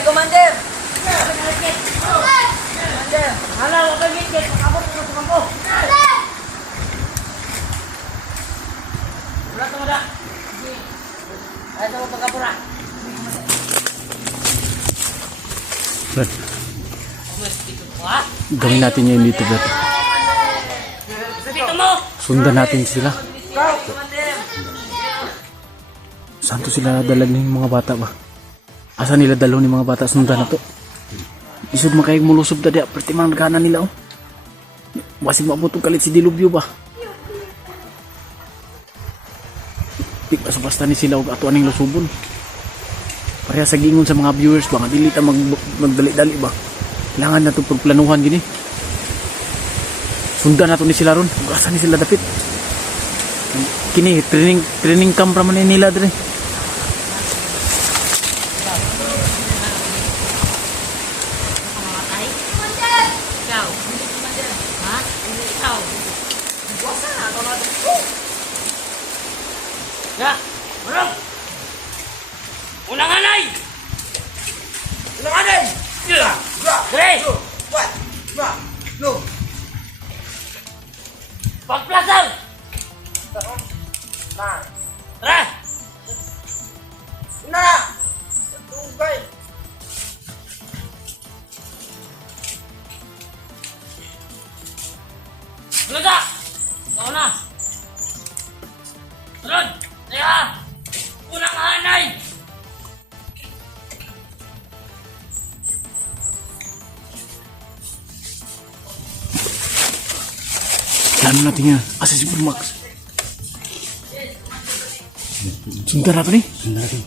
Commander! Gawin natin yun dito, Brad. Sundan natin sila. Saan to sila dalag ng mga bata ba? Asa nila dalo ng mga bata sundan na to? Isod makayag mulusob na diya. Pwede mga naghanan nila, oh. Basig mabutong kalit si Dilubyo ba? Basta ni sila og ato aning lusubon. Pareha sa gingon sa mga viewers ba nga dili ta magdali-dali ba. Kailangan na ito pagplanuhan gini. Sundan nato ni sila ron. Asa ni sila dapit. Kini training camp ra man nila dire. Ya, manong! Unang anay! Unang anay! Dire! Pagplasaw! Tara! Una na! Tugay! Talaga! Ikaw na! Sunod! Teka! Unang anay! Plano natin yan. Asa si Bulmax? Sundan natin eh. Sundan natin.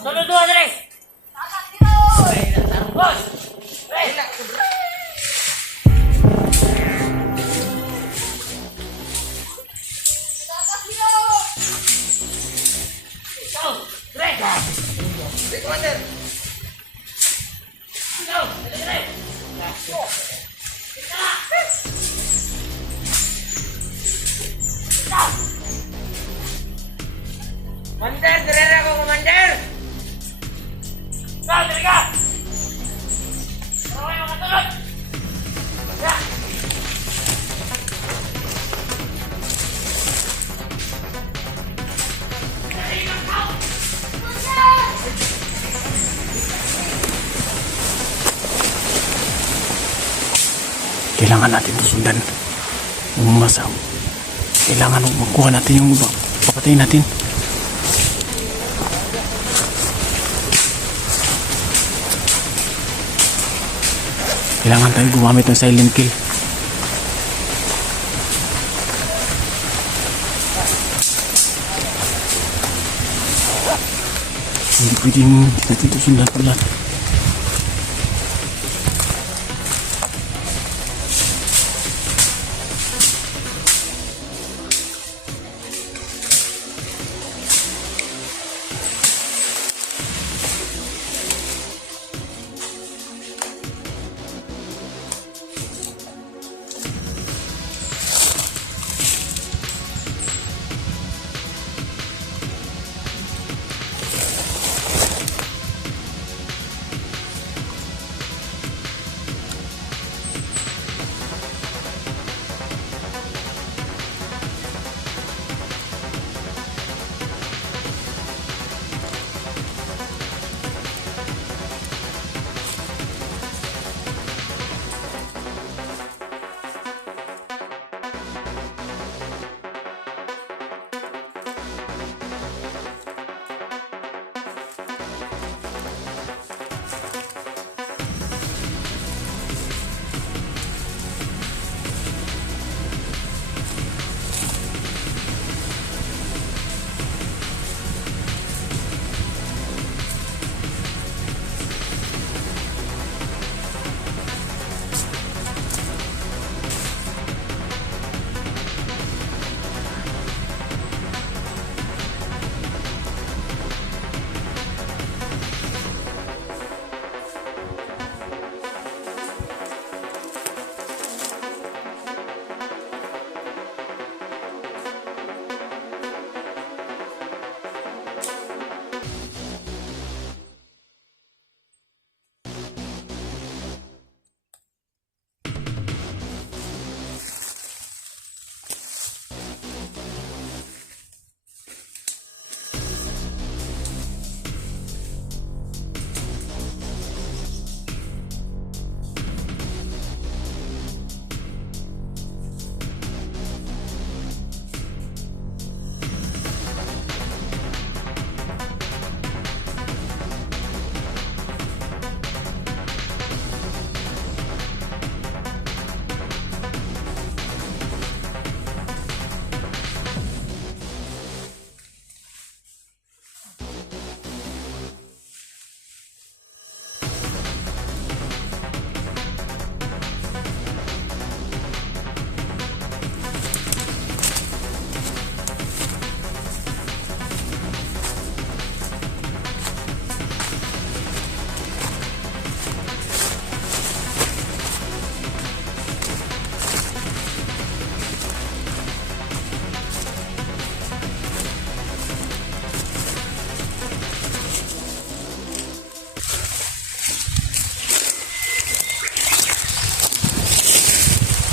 Sunod dua, dire! Bos! Commander, dire ako, Commander! Sal, dire ka! Ano kayo makatulog? Ya! Kailangan natin ito sundan. Umasaw. Kailangan magkuha natin yung iba. Papatayin natin. Kailangan tayo gumamit ng silent kill. Hindi pwedeng natin ito sundan pala.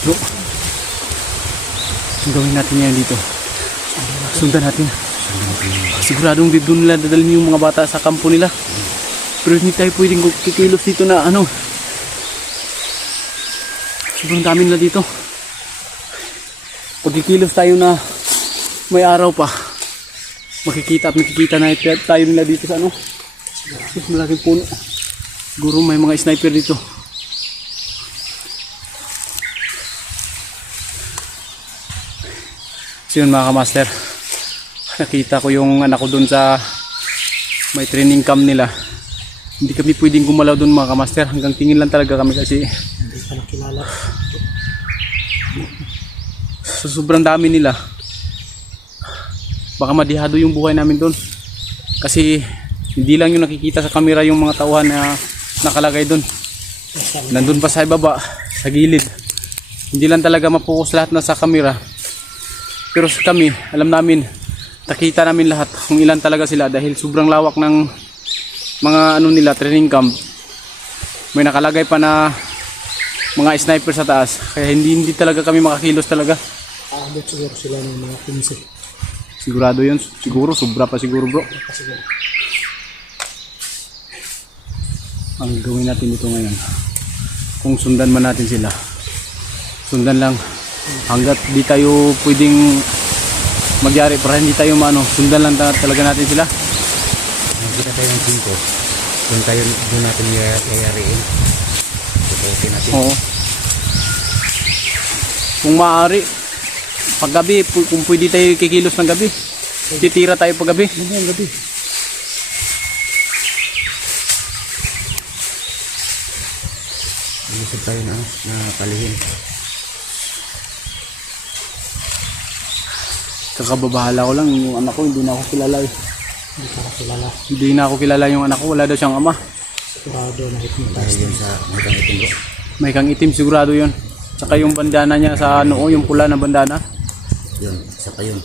Bro, ang gawin natin ngayon dito, sundan natin. Siguradong doon nila dadalhin yung mga bata sa kampo nila. Pero hindi tayo pwedeng kikilos dito na ano. Sobrang dami nila dito. Pag kikilos tayo na may araw pa, makikita na tayo nila dito sa ano. Mas malaking puno. Siguro may mga sniper dito. So yun mga kamaster, nakita ko yung anak ko dun sa may training camp nila. Hindi kami pwedeng gumalaw dun mga kamaster, hanggang tingin lang talaga kami kasi Hindi ka nakilala. so, sobrang dami nila. Baka madihado yung buhay namin dun kasi hindi lang yung nakikita sa camera yung mga tauhan na nakalagay dun. Nandun pa sa ibaba, sa gilid. Hindi lang talaga mapokus lahat na sa camera. Pero kami, alam namin, nakita namin lahat kung ilan talaga sila dahil sobrang lawak ng mga ano nila, training camp. May nakalagay pa na mga sniper sa taas. Kaya hindi talaga kami makakilos talaga. Aabot siguro sila ng mga 15. Sigurado yun. Siguro, sobra pa siguro bro. Siguro. Ang gawin natin dito ngayon, kung sundan man natin sila, sundan lang hanggat di tayo pwedeng magyari para hindi tayo maano, sundan lang talaga natin sila. Nakita tayo ng 5. Doon natin yayariin. Tutusin natin. Oo. Kung maaari, paggabi, kung pwede tayo kikilos ng gabi, titira tayo paggabi. Ano gabi? Ilusog tayo na palihin. Kakababahala ko lang, yung anak ko hindi na ako kilala eh. Hindi ka nakilala. Hindi na ako kilala yung anak ko, wala daw siyang ama. Sigurado na Dahil hypnotize yun sa mga itim bro. May kang itim sigurado yun. Tsaka yung bandana niya sa noo, yung pula na bandana. Yun, isa pa yun.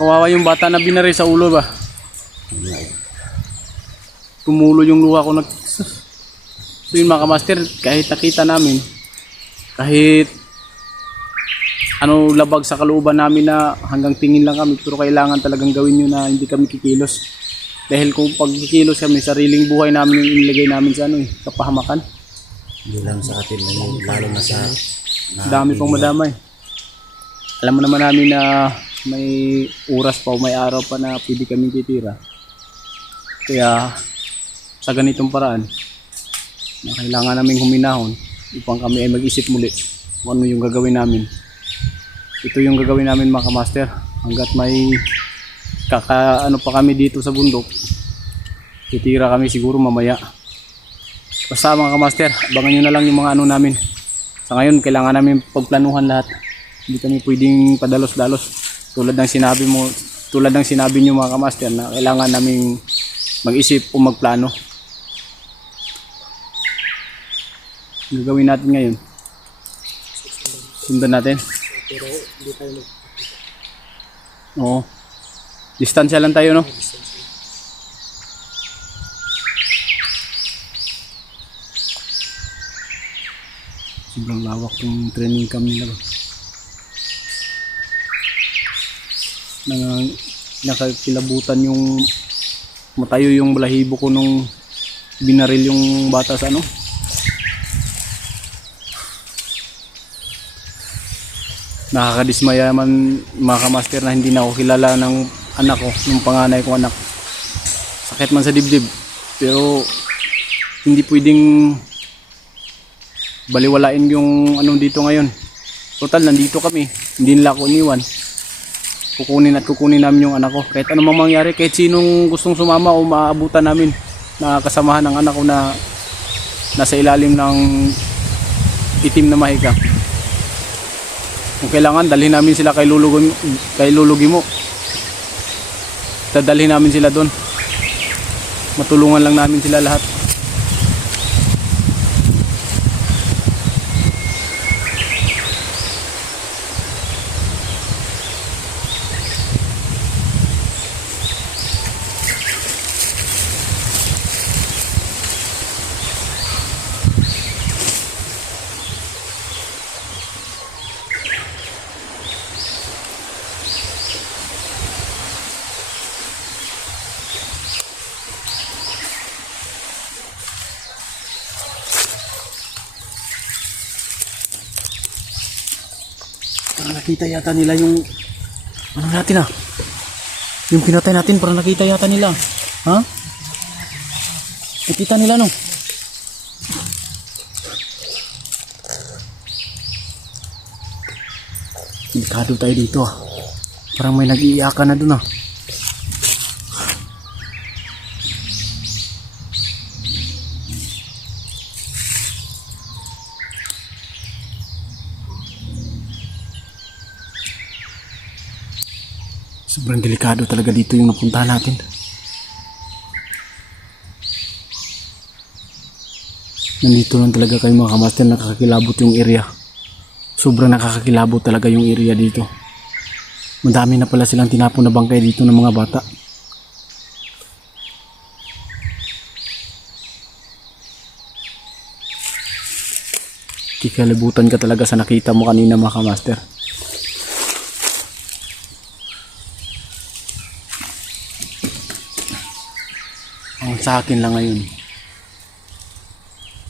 Kawawa yung bata na binari sa ulo ba. Yun nga eh. Tumulo yung luha ko. So yun mga kamaster, kahit nakita namin, kahit ano labag sa kalooban namin na hanggang tingin lang kami, pero kailangan talagang gawin yun na hindi kami kikilos. Dahil kung pag kikilos kami, sariling buhay namin yung inilagay namin sa ano, kapahamakan. Hindi lang sa atin, lalo na sa Dami pang madamay. Alam mo naman namin na may oras pa o may araw pa na pwede kami titira. Kaya sa ganitong paraan, na kailangan namin huminahon upang kami ay mag-isip muli kung ano yung gagawin namin. Ito yung gagawin namin mga kamaster. Hanggat may ano pa kami dito sa bundok, titira kami siguro mamaya. Basta mga kamaster, abangan nyo na lang yung mga ano namin. Sa ngayon, kailangan namin pagplanuhan lahat. Hindi kami pwedeng padalos-dalos. Tulad ng sinabi nyo mga kamaster na kailangan naming mag-isip o magplano. Ang gagawin natin ngayon, sundan natin. pero hindi tayo mag Oo. Distansya lang tayo, no? Sobrang lawak yung training camp nila ba. Nakakilabutan yung matayo yung balahibo ko nung binaril yung bata sa ano. Nakakadismaya man mga kamaster na hindi na ako kilala ng anak ko, ng panganay kong anak. Sakit man sa dibdib, pero hindi pwedeng baliwalain yung ano dito ngayon. Total, nandito kami, hindi nila ako iniwan. Kukunin namin yung anak ko. Kahit anong mangyari, kahit sinong gustong sumama o maabutan namin na kasamahan ng anak ko na nasa ilalim ng itim na mahika. Kung kailangan, dalhin namin sila kay Lulugi mo. Dadalhin namin sila doon. Matulungan lang namin sila lahat. nakita yata nila yung ano natin ah. Yung pinatay natin parang nakita yata nila. Ha? Nakita nila no? Delikado tayo dito ah. Parang may nag-iiyakan na dun ah. Sobrang delikado talaga dito yung napuntahan natin. Nandito lang talaga kayo mga kamaster, nakakakilabot yung area. Sobrang nakakakilabot talaga yung area dito. Madami na pala silang tinapon na bangkay dito ng mga bata. Kikalibutan ka talaga sa nakita mo kanina mga kamaster. Ang sa akin lang ngayon,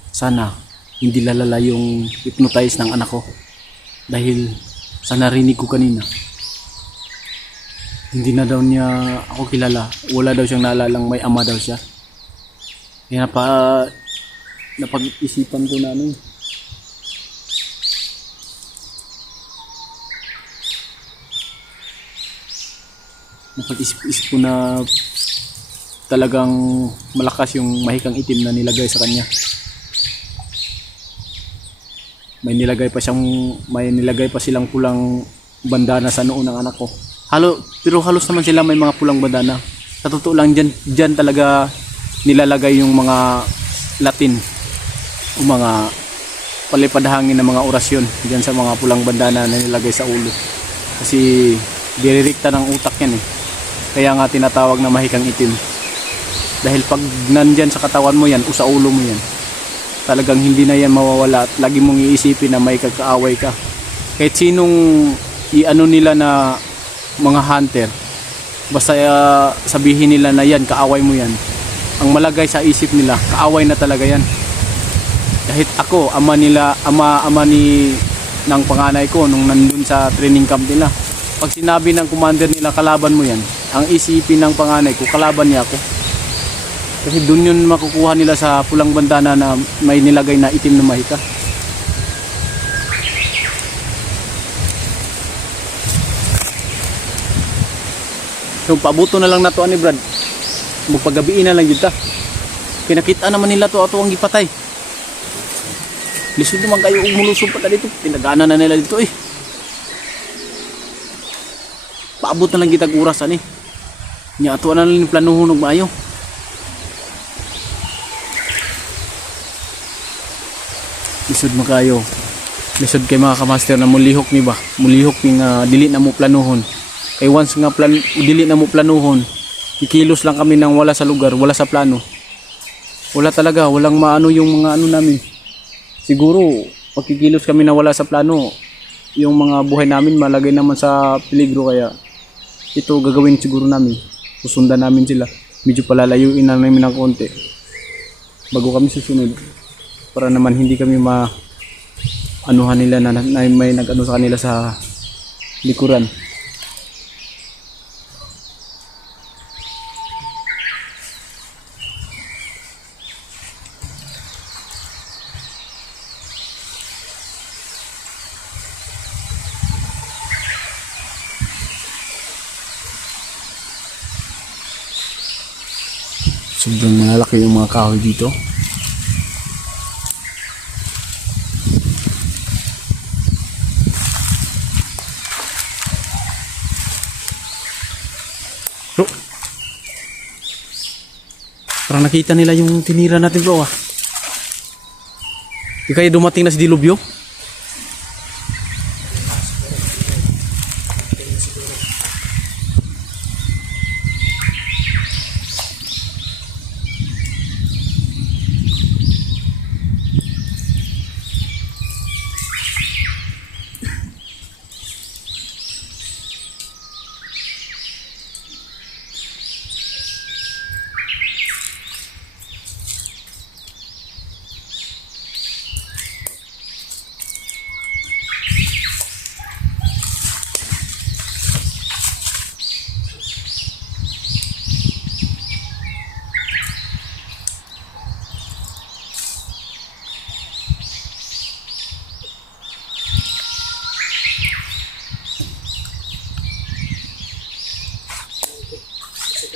sana hindi lalala yung hypnotize ng anak ko. Dahil sa narinig ko kanina, hindi na daw niya ako kilala. Wala daw siyang naalalang may ama daw siya. Kaya napag-isipan ko na ano. Napag-isip ko na talagang malakas yung mahikang itim na nilagay sa kanya. May nilagay pa silang pulang bandana sa noo ng anak ko. Pero halos naman sila may mga pulang bandana. Sa totoo lang dyan talaga nilalagay yung mga Latin o mga palipadhangin ng mga orasyon dyan sa mga pulang bandana na nilagay sa ulo. Kasi direkta ng utak yan eh. Kaya nga tinatawag na mahikang itim. Dahil pag nandyan sa katawan mo yan o sa ulo mo yan, talagang hindi na yan mawawala at lagi mong iisipin na may kakaaway ka. Kahit sinong iano nila na mga hunter, basta sabihin nila na yan, kaaway mo yan, ang malagay sa isip nila, kaaway na talaga yan. Kahit ako, ama ni ng panganay ko nung nandun sa training camp nila, pag sinabi ng commander nila kalaban mo yan, ang isipin ng panganay ko, kalaban niya ako. Kasi doon yun makukuha nila sa pulang bandana na may nilagay na itim na mahika. So pabuto na lang na to ani Brad. Magpagabiin na lang yun ta. Pinakita naman nila to ato ang gipatay. Lisod naman kayo umulusog pa dito. Pinagana na nila dito eh. Paabot na lang kitag oras ani. Nya ato na lang planuhon og maayo. Lisod mo kayo. Lisod kay mga kamaster na mulihok mi ba? Mulihok mi nga dili na mo planuhon. Kay once nga dili na mo planuhon, kikilos lang kami nang wala sa lugar, wala sa plano. Wala talaga, walang maano yung mga ano namin. Siguro, pag kikilos kami na wala sa plano, yung mga buhay namin malagay naman sa peligro, kaya ito gagawin siguro namin. Susundan namin sila. Medyo palalayuin na namin ng konti bago kami susunod. Para naman hindi kami anuhan nila na may nag-ano sa kanila sa likuran. Sobrang malaki yung mga kahoy dito. Bro, parang nakita nila yung tinira natin bro ah. Di kaya dumating na si Dilubyo?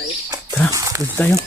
Tara, dito tayo.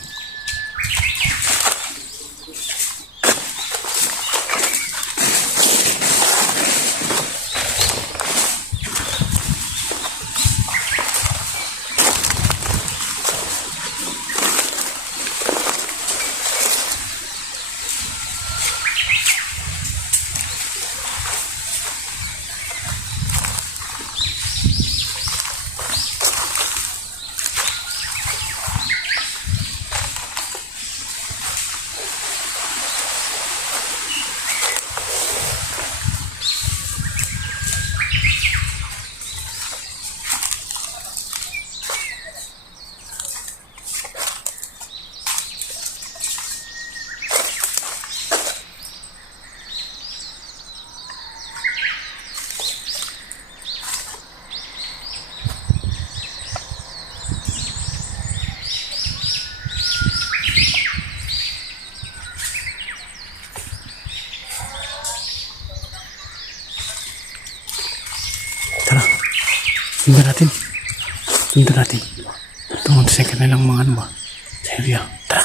Tara, sundan natin. Sundan natin. Tungo sa kanilang mga ano ba? Sa area. Tara.